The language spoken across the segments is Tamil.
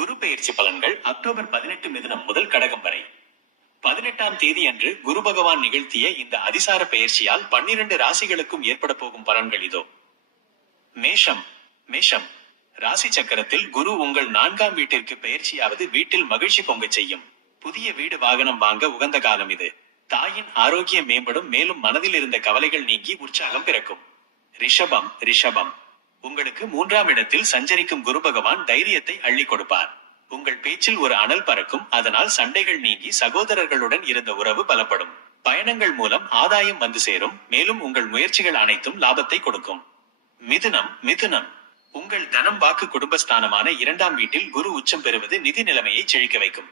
குரு பெயர்ச்சி பலன்கள் அக்டோபர் 18 மிதுனம் முதல் கடகம் வரை. 18ஆம் தேதி அன்று குரு பகவான் நிகழ்த்திய இந்த அதிசார பெயர்ச்சியால் 12 ராசிகளுக்கும் ஏற்பட போகும் பலன்கள் இதோ. மேஷம். மேஷம் ராசி சக்கரத்தில் குரு உங்கள் 4ஆம் வீட்டிற்கு பெயர்ச்சியாவது வீட்டில் மகிழ்ச்சி பொங்கச் செய்யும். புதிய வீடு வாகனம் வாங்க உகந்த காலம் இது. தாயின் ஆரோக்கியம் மேம்படும், மேலும் மனதில் இருந்த கவலைகள் நீங்கி உற்சாகம் பிறக்கும். ரிஷபம். ரிஷபம் உங்களுக்கு 3ஆம் இடத்தில் சஞ்சரிக்கும் குரு பகவான் தைரியத்தை அள்ளி கொடுப்பார். உங்கள் பேச்சில் ஒரு அனல் பறக்கும், அதனால் சண்டைகள் நீங்கி சகோதரர்களுடன் இருந்த உறவு பலப்படும். பயணங்கள் மூலம் ஆதாயம் வந்து சேரும், மேலும் உங்கள் முயற்சிகள் அனைத்தும் லாபத்தை கொடுக்கும். மிதுனம். மிதுனம் உங்கள் தனம் வாக்கு குடும்பஸ்தானமான 2ஆம் வீட்டில் குரு உச்சம் பெறுவது நிதி நிலைமையை செழிக்க வைக்கும்.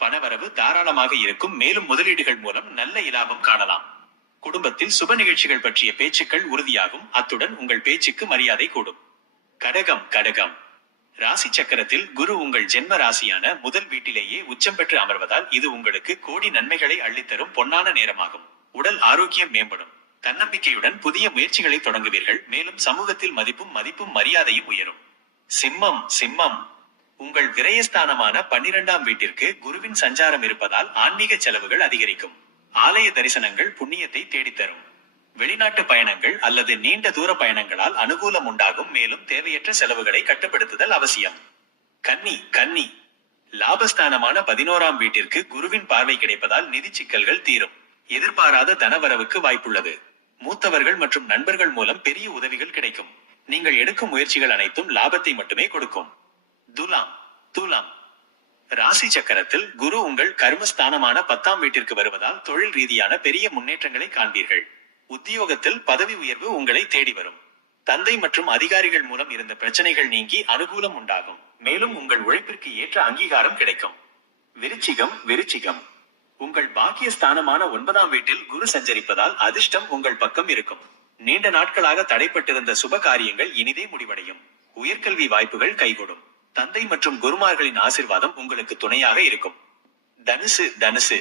பணவரவு தாராளமாக இருக்கும், மேலும் முதலீடுகள் மூலம் நல்ல இலாபம் காணலாம். குடும்பத்தில் சுப நிகழ்ச்சிகள் பற்றிய பேச்சுக்கள் உறுதியாகும், அத்துடன் உங்கள் பேச்சுக்கு மரியாதை கூடும். கடகம். கடகம் ராசி சக்கரத்தில் குரு உங்கள் ஜென்ம ராசியான முதல் வீட்டிலேயே உச்சம் பெற்று அமர்வதால் இது உங்களுக்கு கோடி நன்மைகளை அள்ளித்தரும் பொன்னான நேரமாகும். உடல் ஆரோக்கியம் மேம்படும். தன்னம்பிக்கையுடன் புதிய முயற்சிகளை தொடங்குவீர்கள், மேலும் சமூகத்தில் மதிப்பும் மரியாதையும் உயரும். சிம்மம். சிம்மம் உங்கள் விரயஸ்தானமான 12ஆம் வீட்டிற்கு குருவின் சஞ்சாரம் இருப்பதால் ஆன்மீக செலவுகள் அதிகரிக்கும். ஆலய தரிசனங்கள் புண்ணியத்தை தேடித்தரும். வெளிநாட்டு பயணங்கள் அல்லது நீண்ட தூர பயணங்களால் அனுகூலம் உண்டாகும், மேலும் தேவையற்ற செலவுகளை கட்டுப்படுத்துதல் அவசியம். கன்னி. கன்னி லாபஸ்தானமான 11ஆம் வீட்டிற்கு குருவின் பார்வை கிடைப்பதால் நிதி சிக்கல்கள் தீரும். எதிர்பாராத தனவரவுக்கு வாய்ப்புள்ளது. மூத்தவர்கள் மற்றும் நண்பர்கள் மூலம் பெரிய உதவிகள் கிடைக்கும். நீங்கள் எடுக்கும் முயற்சிகள் அனைத்தும் லாபத்தை மட்டுமே கொடுக்கும். துலாம். துலாம் ராசி சக்கரத்தில் குரு உங்கள் கர்மஸ்தானமான 10ஆம் வீட்டிற்கு வருவதால் தொழில் ரீதியான பெரிய முன்னேற்றங்களை காண்பீர்கள். உத்தியோகத்தில் பதவி உயர்வு உங்களை தேடி வரும். தந்தை மற்றும் அதிகாரிகள் மூலம் இருந்த பிரச்சனைகள் நீங்கி அனுகூலம் உண்டாகும், மேலும் உங்கள் உழைப்பிற்கு ஏற்ற அங்கீகாரம் கிடைக்கும். விருச்சிகம். விருச்சிகம் உங்கள் பாக்கியஸ்தானமான 9ஆம் வீட்டில் குரு சஞ்சரிப்பதால் அதிர்ஷ்டம் உங்கள் பக்கம் இருக்கும். நீண்ட நாட்களாக தடைப்பட்டிருந்த சுப காரியங்கள் இனிதே முடிவடையும். உயர்கல்வி வாய்ப்புகள் கைகூடும். தந்தை மற்றும் குருமார்களின் ஆசிர்வாதம் உங்களுக்கு துணையாக இருக்கும். தனுசு. தனுசு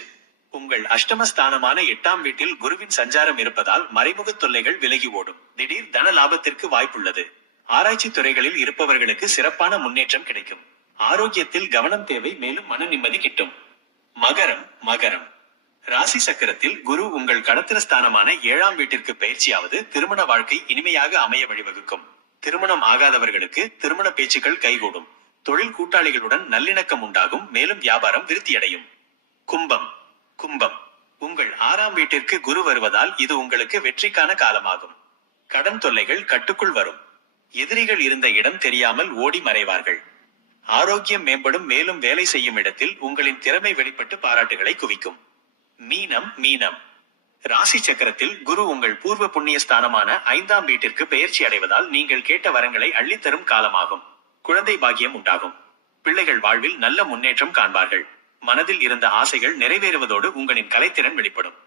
உங்கள் அஷ்டமஸ்தானமான 8ஆம் வீட்டில் குருவின் சஞ்சாரம் இருப்பதால் மறைமுக தொல்லைகள் விலகி ஓடும். திடீர் தன லாபத்திற்கு வாய்ப்புள்ளது. ஆராய்ச்சி துறைகளில் இருப்பவர்களுக்கு சிறப்பான முன்னேற்றம் கிடைக்கும். ஆரோக்கியத்தில் கவனம் தேவை, மேலும் மன நிம்மதி கிட்டும். மகரம். மகரம் ராசி சக்கரத்தில் குரு உங்கள் கடத்திரஸ்தானமான 7ஆம் வீட்டிற்கு பயிற்சியாவது திருமண வாழ்க்கை இனிமையாக அமைய வழிவகுக்கும். திருமணம் ஆகாதவர்களுக்கு திருமண பேச்சுக்கள் கைகூடும். தொழில் கூட்டாளிகளுடன் நல்லிணக்கம் உண்டாகும், மேலும் வியாபாரம் விருத்தியடையும். கும்பம். கும்பம் உங்கள் 6ஆம் வீட்டிற்கு குரு வருவதால் இது உங்களுக்கு வெற்றிக்கான காலமாகும். கடன் தொல்லைகள் கட்டுக்குள் வரும். எதிரிகள் இருந்த இடம் தெரியாமல் ஓடி மறைவார்கள். ஆரோக்கியம் மேம்படும், மேலும் வேலை செய்யும் இடத்தில் உங்களின் திறமை வெளிப்பட்டு பாராட்டுகளை குவிக்கும். மீனம். மீனம் ராசி சக்கரத்தில் குரு உங்கள் பூர்வ புண்ணிய ஸ்தானமான 5ஆம் வீட்டிற்கு பெயர்ச்சி அடைவதால் நீங்கள் கேட்ட வரங்களை அள்ளித்தரும் காலமாகும். குழந்தை பாக்கியம் உண்டாகும். பிள்ளைகள் வாழ்வில் நல்ல முன்னேற்றம் காண்பார்கள். மனதில் இருந்த ஆசைகள் நிறைவேறுவதோடு உங்களின் கலைத்திறன் வெளிப்படும்.